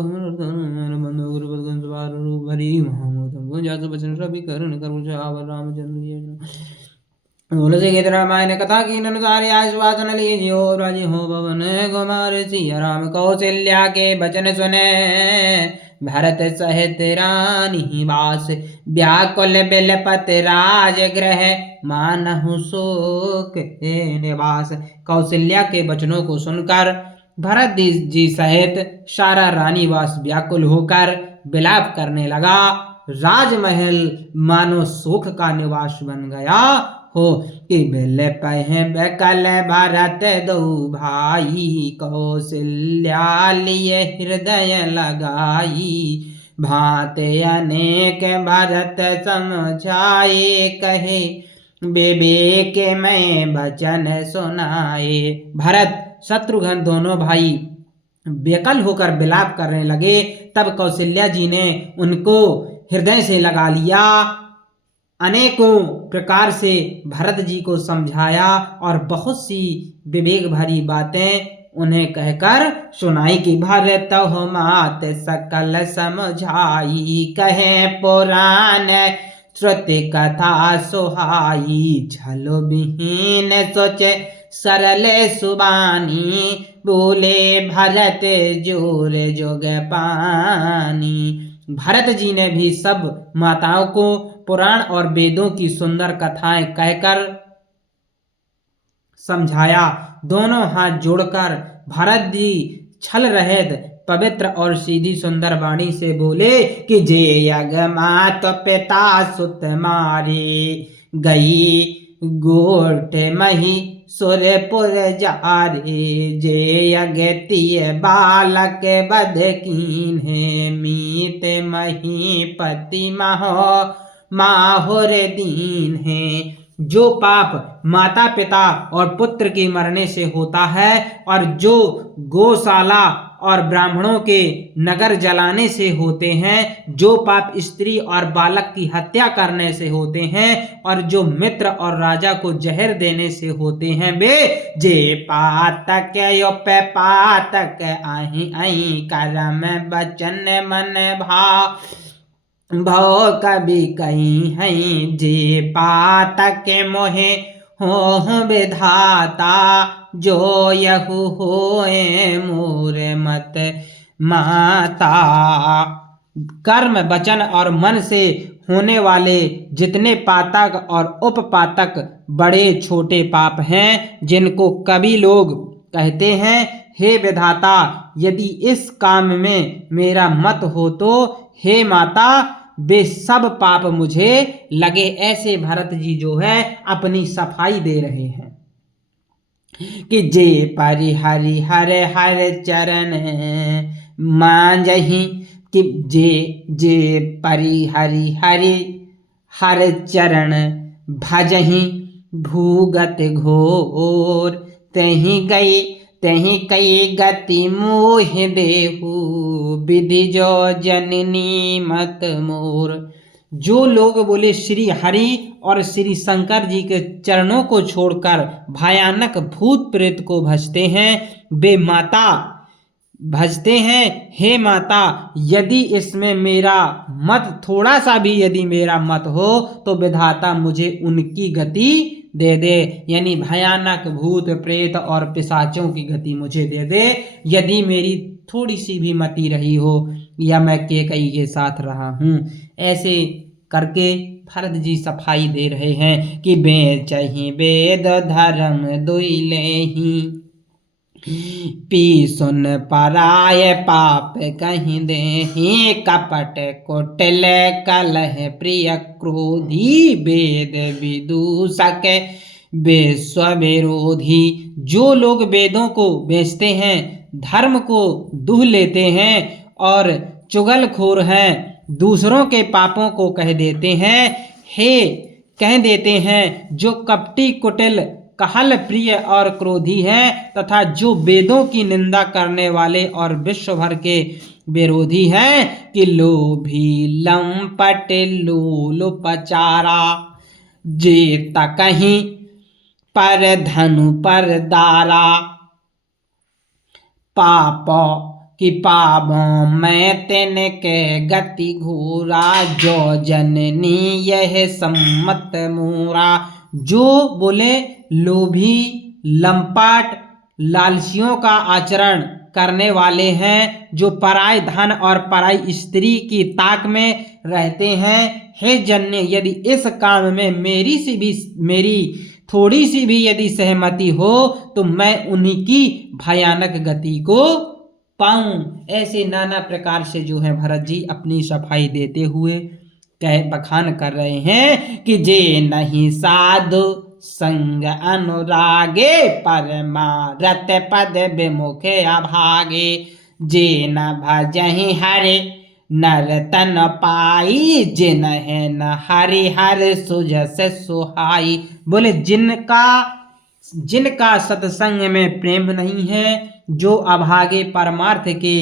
बंधु गुरुपद रूप हरि महामोदम गुंजास बचन सभी करुण करुण चावल रामचंद्र जी तुलसी गीत रामायण कथा की अनुसार आश्वासन लीजियो राजी हो भवन कुमार सिया राम कौशल्या के बचन सुने भरत सहित रानी वास व्याकुल बिलपत राजगृह मानहु शोक निवास। कौशल्या के वचनों को सुनकर भरत जी सहित सारा रानीवास व्याकुल होकर विलाप करने लगा। राजमहल मानो सुख का निवास बन गया हो कि बिल पह कल भरत दो भाई कौशल्या लिए हृदय लगाई भांति अनेक भरत समझाए कहे विवेक में वचन सुनाए। भरत शत्रुघ्न दोनों भाई बेकल होकर विलाप करने लगे। तब कौशल्या जी ने उनको हृदय से लगा लिया, अनेकों प्रकार से भरत जी को समझाया और बहुत सी विवेक भरी बातें उन्हें कहकर सुनाई कि भरत हो मात सकल समझाई कहे पुराण श्रुति कथा सुहाई छलो विहीन सोचे सरल सुबानी बोले भरत जोर जोग पानी। भरत जी ने भी सब माताओं को पुराण और वेदों की सुंदर कथाएं कहकर समझाया। दोनों हाथ जोड़कर भरत जी छल रहित पवित्र और सीधी सुंदर वाणी से बोले कि जे यज्ञ मात पिता सुत मारे गई गोट मही सुरपुर जारे जे यज्ञ बालक बध कीन्हे मीत मही पति माहुर दीन है। जो पाप माता पिता और पुत्र के मरने से होता है और जो गौशाला और ब्राह्मणों के नगर जलाने से होते हैं, जो पाप स्त्री और बालक की हत्या करने से होते हैं और जो मित्र और राजा को जहर देने से होते हैं, वे जे पातक पे पातक आही आई करम बचन मन भाव कभी कहीं हैं जे पातक मोहे हो विधाता जो यहु होए मोर मत माता। कर्म वचन और मन से होने वाले जितने पातक और उपपातक बड़े छोटे पाप हैं जिनको कभी लोग कहते हैं, हे विधाता यदि इस काम में मेरा मत हो तो हे माता वे सब पाप मुझे लगे। ऐसे भरत जी जो है अपनी सफाई दे रहे हैं कि जे परिहरि हरे हर चरण मांजहि कि जे परिहरि हरि हर चरण भजहि भूगत घोर तहि कई गति मोह देहु विधि जो जननी मत मोर। जो लोग बोले श्री हरि और श्री शंकर जी के चरणों को छोड़कर भयानक भूत प्रेत को भजते हैं, वे माता भजते हैं, हे माता यदि इसमें मेरा मत थोड़ा सा भी यदि मेरा मत हो तो विधाता मुझे उनकी गति दे दे, यानी भयानक भूत प्रेत और पिशाचों की गति मुझे दे दे। यदि मेरी थोड़ी सी भी मति रही हो या मैं केकई के साथ रहा हूँ। ऐसे करके भरत जी सफाई दे रहे हैं कि बेचहि वेद धर्म दुई लेहि पी सुन पराय पाप कहीं देहि कपट कुटिल कलह प्रिय क्रोधी वेद विदूषक विश्व विरोधी। जो लोग वेदों को बेचते हैं, धर्म को दुह लेते हैं और चुगलखोर हैं, दूसरों के पापों को कह देते हैं, जो कपटी कुटिल कहल प्रिय और क्रोधी हैं तथा जो वेदों की निंदा करने वाले और विश्व भर के विरोधी हैं कि लोभी लंपट लोलुपचारा जे तकहीं पर धनु पर दारा पाप कि पावों मैं तेने के गति घूरा, जो जननी यह सम्मत मूरा। जो बोले लोभी लंपाट लालचियों का आचरण करने वाले हैं, जो पराय धन और पराई स्त्री की ताक में रहते हैं, हे जन्य यदि इस काम में मेरी थोड़ी सी भी यदि सहमति हो तो मैं उन्हीं की भयानक गति को पाऊं। ऐसे नाना प्रकार से जो है भरत जी अपनी सफाई देते हुए बखान कर रहे हैं कि जे नहीं साधु संग अनुरागे, परमारत पद विमुखे अभागे। जे न भजहि हरे नर तन पाई, जिन है न हरि हर सुजस सुहाई। बोले जिनका सत्संग में प्रेम नहीं है, जो अभागे परमार्थ के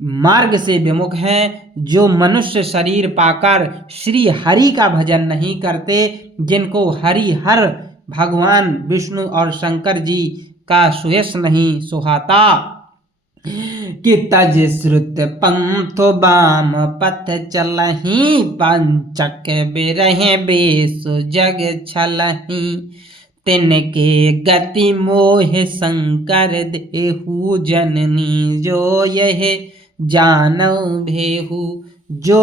मार्ग से विमुख हैं, जो मनुष्य शरीर पाकर श्री हरि का भजन नहीं करते, जिनको हरि हर भगवान विष्णु और शंकर जी का सुयश नहीं सुहाता, कि तज श्रुत पंथ बाम पथ चलही, पंचक बिरहे बेसु जग छलही। तिनके गति मोह शंकर देहु, जननी जो यह जानऊ भेहु। जो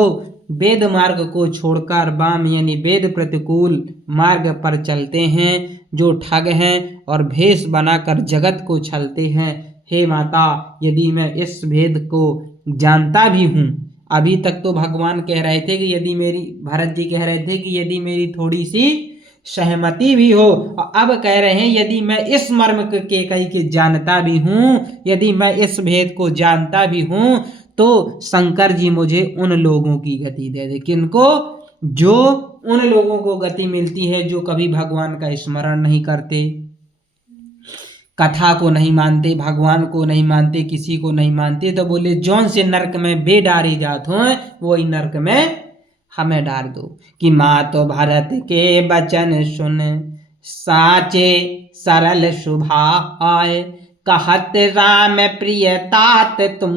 वेद मार्ग को छोड़कर वाम यानी वेद प्रतिकूल मार्ग पर चलते हैं, जो ठग हैं और भेष बनाकर जगत को छलते हैं, हे माता यदि मैं इस भेद को जानता भी हूँ, अभी तक तो भगवान कह रहे थे कि यदि मेरी भरत जी कह रहे थे कि यदि मेरी थोड़ी सी सहमति भी हो, और अब कह रहे हैं यदि मैं इस मर्म के कई के जानता भी हूँ, यदि मैं इस भेद को जानता भी हूँ, तो शंकर जी मुझे उन लोगों की गति दे दे। किनको? जो उन लोगों को गति मिलती है जो कभी भगवान का स्मरण नहीं करते, कथा को नहीं मानते, भगवान को नहीं मानते, किसी को नहीं मानते। तो बोले जौन से नरक में बेडारी जात हो वही नरक में हमें डाल दो। कि माँ तो भरत के बचन सुन, साचे सरल सुभाए, कहत राम प्रिय तात तुम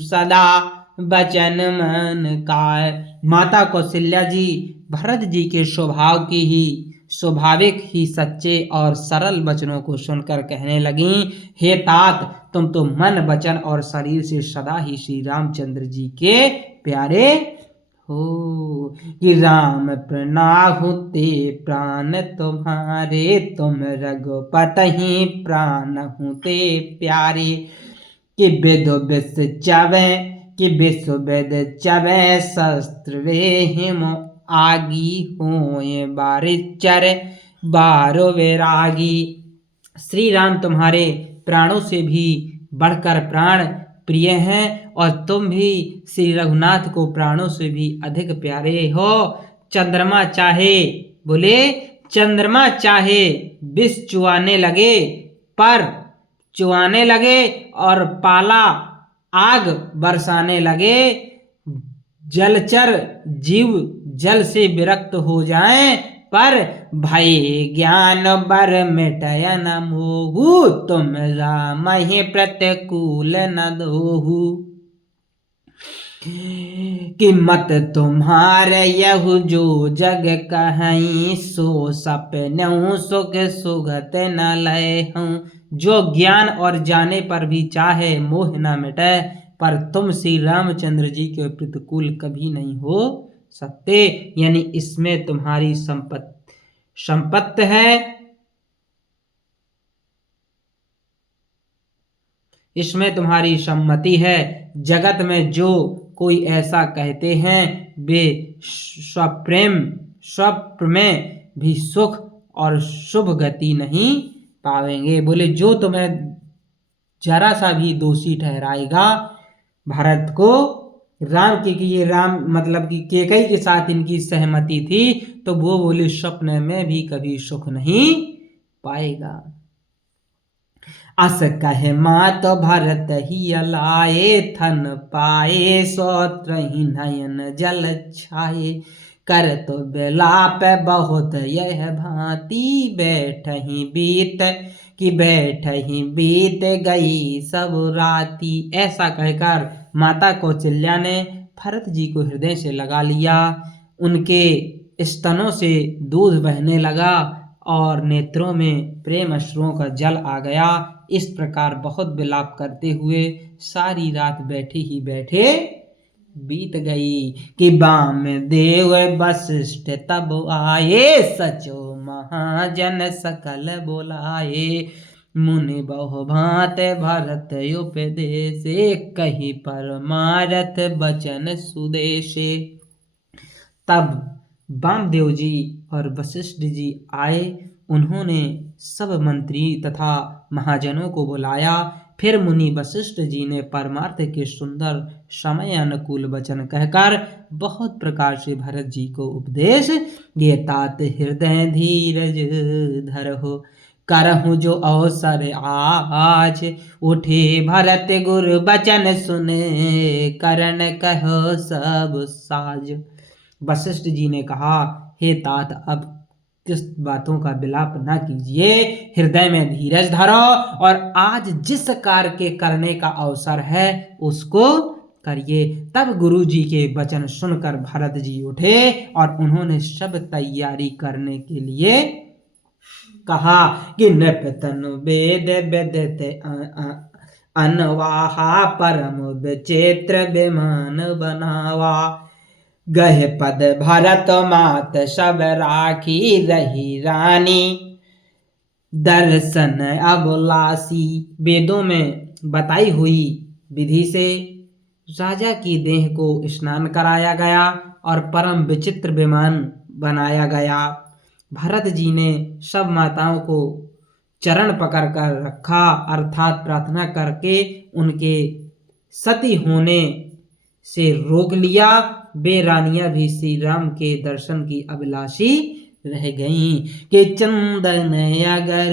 सदा बचन मन काय। माता कौशल्या जी भरत जी के स्वभाव की ही स्वाभाविक ही सच्चे और सरल वचनों को सुनकर कहने लगी, हे तात तुम तो मन वचन और शरीर से सदा ही श्री रामचंद्र जी के प्यारे हो। कि राम प्रणाहु ते प्राण तुम्हारे, तुम रघुपति प्राण ते प्यारे। कि विदु विष चवे, कि विश्व वेद चवे, शस्त्र वे हिम आगी होए बारिचर बारो वैरागी। श्री राम तुम्हारे प्राणों से भी बढ़कर प्राण प्रिय हैं, और तुम भी श्री रघुनाथ को प्राणों से भी अधिक प्यारे हो। चंद्रमा चाहे, बोले चंद्रमा चाहे विष चुआने लगे, पर चुआने लगे और पाला आग बरसाने लगे, जलचर जीव जल से विरक्त हो जाएं, पर भय ज्ञान बर मिटय न मोहु, तुम राम ही प्रतिकूल न दोहु। कि मत तुम्हारे यहु जो जग कहीं, सो सपनहु सुख सुगत न लयहु। जो ज्ञान और जाने पर भी चाहे मोह न मिटे, पर तुम श्री रामचंद्र जी के प्रतिकूल कभी नहीं हो सकते। यानी इसमें तुम्हारी संपत्ति है, इसमें तुम्हारी सम्मति है। जगत में जो कोई ऐसा कहते हैं वे स्वप्न में भी सुख और शुभ गति नहीं पावेंगे। बोले जो तुम्हें जरा सा भी दोषी ठहराएगा भरत को, राम की कि ये राम मतलब कि केकई के साथ इनकी सहमति थी, तो वो बोले स्वप्न में भी कभी सुख नहीं पाएगा। अस कहे मात भरत ही अलाए, थन पाए सौत्र ही नयन जल छाए। कर तो बिलाप बहुत यह भांति, बैठही बीत कि बैठही बीत गई सब राती। ऐसा कहकर माता कौशल्या ने भरत जी को हृदय से लगा लिया। उनके स्तनों से दूध बहने लगा और नेत्रों में प्रेम अश्रुओं का जल आ गया। इस प्रकार बहुत विलाप करते हुए सारी रात बैठे ही बैठे बीत गई कि वामदेव वशिष्ठ तब आए, सचो महाजन सकल बोलाए। मुनि बहु भांत भरत उपदेशे, कही परमारथ बचन सुदेशे। तब वामदेव जी और वशिष्ठ जी आए। उन्होंने सब मंत्री तथा महाजनों को बुलाया। फिर मुनि वशिष्ठ जी ने परमार्थ के सुंदर समय अनुकूल वचन कहकर बहुत प्रकार से भरत जी को उपदेश दिए। तात हृदय धीरज धरहु, करहु जो अवसर आज। उठे भरत गुरु बचन सुने, करण कहो सब साज। वशिष्ठ जी ने कहा, हे तात, अब किस बातों का विलाप न कीजिए, हृदय में धीरज धरो और आज जिस कार्य के करने का अवसर है उसको करिए। तब गुरु जी के वचन सुनकर भरत जी उठे और उन्होंने सब तैयारी करने के लिए कहा कि नृप तनु वेद वेदते अनवाहा, परम विचित्र विमान बनावा। गह पद भरत मात सब राखी, रही रानी दर्शन अभिलाषी। वेदों में बताई हुई विधि से राजा की देह को स्नान कराया गया और परम विचित्र विमान बनाया गया। भरत जी ने सब माताओं को चरण पकड़ कर रखा, अर्थात प्रार्थना करके उनके सती होने से रोक लिया। वे रानियां भी श्री राम के दर्शन की अभिलाषी रह गईं कि चंदन अगर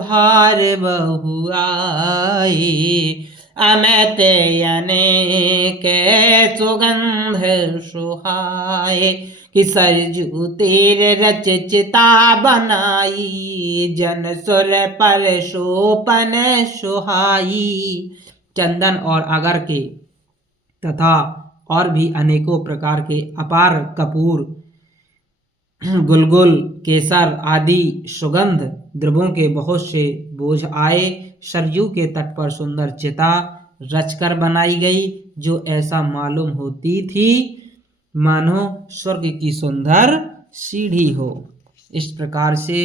भार बहु आए, अमित अनेक सुगंध सुहाए। कि सरजू तीर रच चिता बनाई, जन सुर पर शोपन सुहाई। चंदन और अगर के तथा और भी अनेकों प्रकार के अपार कपूर, गुलगुल, केसर आदि सुगंध द्रव्यों के बहुत से बोझ आए। सरयू के तट पर सुंदर चिता रचकर बनाई गई, जो ऐसा मालूम होती थी मानो स्वर्ग की सुंदर सीढ़ी हो। इस प्रकार से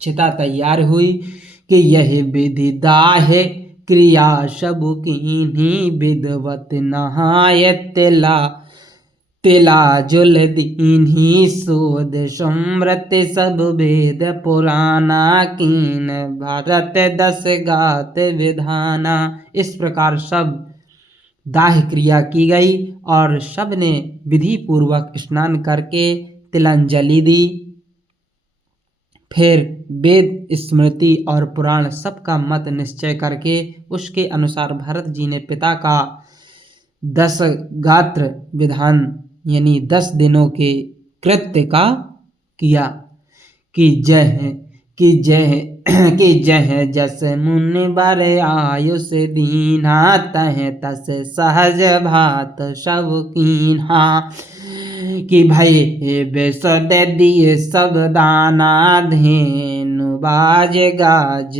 चिता तैयार हुई कि यह विधि दाहे क्रिया सब कीन्ही, विधवत नहाय तिला तिला जुल दीन्ही। शोध समृत सब वेद पुराना, कीन भरत 10 गात विधाना। इस प्रकार सब दाह क्रिया की गई और सब ने विधि पूर्वक स्नान करके तिलांजलि दी। फिर वेद स्मृति और पुराण सबका मत निश्चय करके उसके अनुसार भरत जी ने पिता का 10 गात्र विधान यानी 10 दिनों के कृत्य का किया कि जह जस मुनि बर आयुष दीन्हा, तह तस सहज भात सब कीन्हा। कि भय बेसद दिए सब दाना, धेनु बाज गाज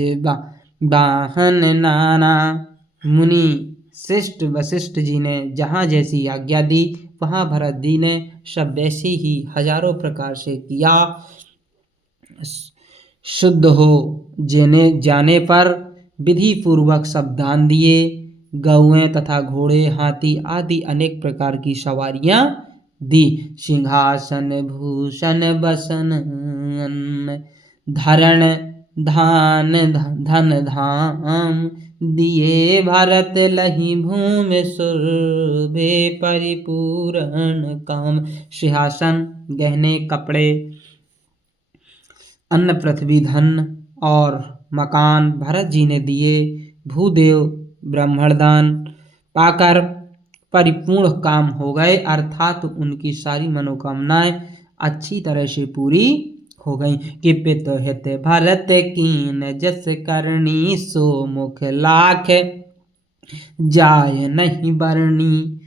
वाहन नाना। मुनि श्रेष्ठ वशिष्ठ जी ने जहाँ जैसी आज्ञा दी, वहाँ भरत जी ने सब वैसे ही हजारों प्रकार से किया। शुद्ध हो जाने पर विधि पूर्वक सब दान दिए। गौएं तथा घोड़े, हाथी आदि अनेक प्रकार की सवारियां दी। सिंहासन भूषण बसन धरण धान धन धाम, दिए भरत लही भूमि सुरभि, परिपूर्ण काम। सिंहासन, गहने, कपड़े, अन्न, पृथ्वी, धन और मकान भरत जी ने दिए। भूदेव ब्राह्मण दान, पाकर परिपूर्ण काम हो गए, अर्थात उनकी सारी मनोकामनाएं अच्छी तरह से पूरी हो गई। कि पित हित भरत कीन जस करनी, सो मुख लाख जाय नहीं बरनी।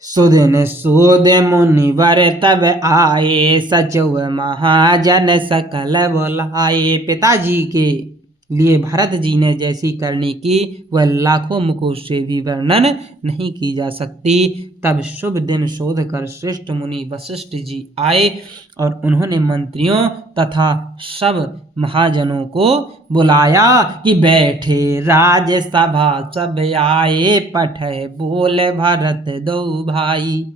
सुदिन सूद मुनिवर तब आए, सचिव महाजन सकल बुलाए। पिताजी के लिए भरत जी ने जैसी करनी की वह लाखों मुखों से भी वर्णन नहीं की जा सकती। तब शुभ दिन शोध कर श्रेष्ठ मुनि वशिष्ठ जी आए और उन्होंने मंत्रियों तथा सब महाजनों को बुलाया कि बैठे राजसभा सब आए, पठे बोले भरत दो भाई।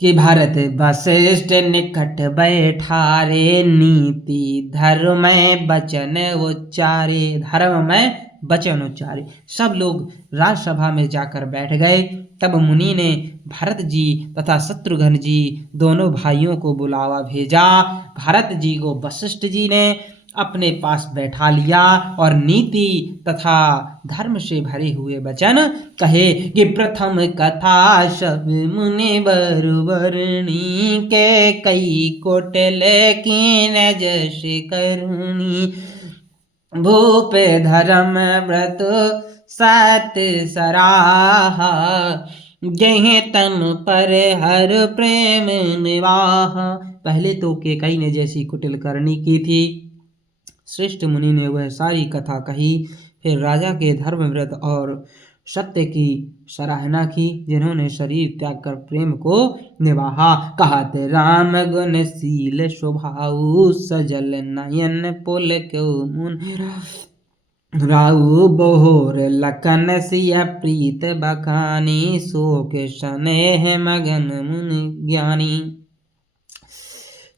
कि भरत वशिष्ठ निकट बैठारे, नीति धर्म वचन उच्चारे। धर्म में वचन उच्चारे। सब लोग राजसभा में जाकर बैठ गए। तब मुनि ने भरत जी तथा शत्रुघ्न जी दोनों भाइयों को बुलावा भेजा। भरत जी को वशिष्ठ जी ने अपने पास बैठा लिया और नीति तथा धर्म से भरे हुए वचन कहे। कि प्रथम कथा सब मुनि बरबरनी, के कई कोटल कीन जस करनी। भूप धर्म व्रत सत सराहा, जहि तन पर हर प्रेम निवाह। पहले तो केकई ने जैसी कुटिल करनी की थी, श्रेष्ठ मुनि ने वह सारी कथा कही। फिर राजा के धर्म व्रत और सत्य की सराहना की, जिन्होंने शरीर त्याग कर प्रेम को निभाहा। कहत राम गुण शील स्वभाव, सजल नयन पुल क्यों मुनि राऊ। बोहर लखन सिय प्रीत बखानी, शोक स्नेह मगन मुनि ज्ञानी।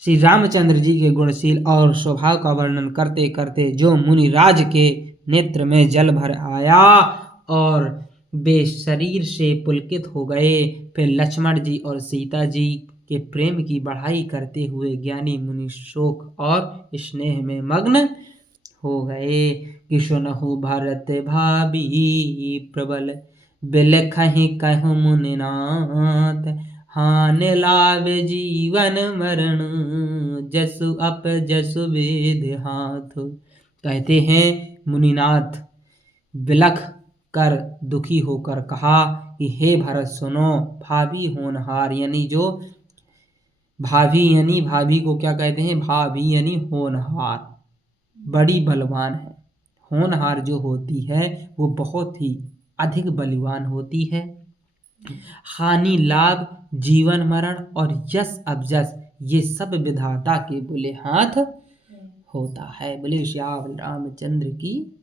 श्री रामचंद्र जी के गुणशील और स्वभाव का वर्णन करते करते जो मुनि राज के नेत्र में जल भर आया और वे शरीर से पुलकित हो गए। फिर लक्ष्मण जी और सीता जी के प्रेम की बढ़ाई करते हुए ज्ञानी मुनि शोक और स्नेह में मग्न हो गए। कि सुनहु भरत भाभी प्रबल, बिलखहि कहु मुनिनाथ। हान लाभ जीवन मरण, जसु अप जसु वेद हाथ। कहते हैं मुनिनाथ बिलख कर दुखी होकर कहा कि हे भरत सुनो, भाभी होनहार यानी जो भाभी को क्या कहते हैं, भाभी यानी होनहार, बड़ी बलवान है। होनहार जो होती है वो बहुत ही अधिक बलवान होती है। हानि लाभ जीवन मरण और यश अबजस ये सब विधाता के बुले हाथ होता है। बोले श्याम रामचंद्र की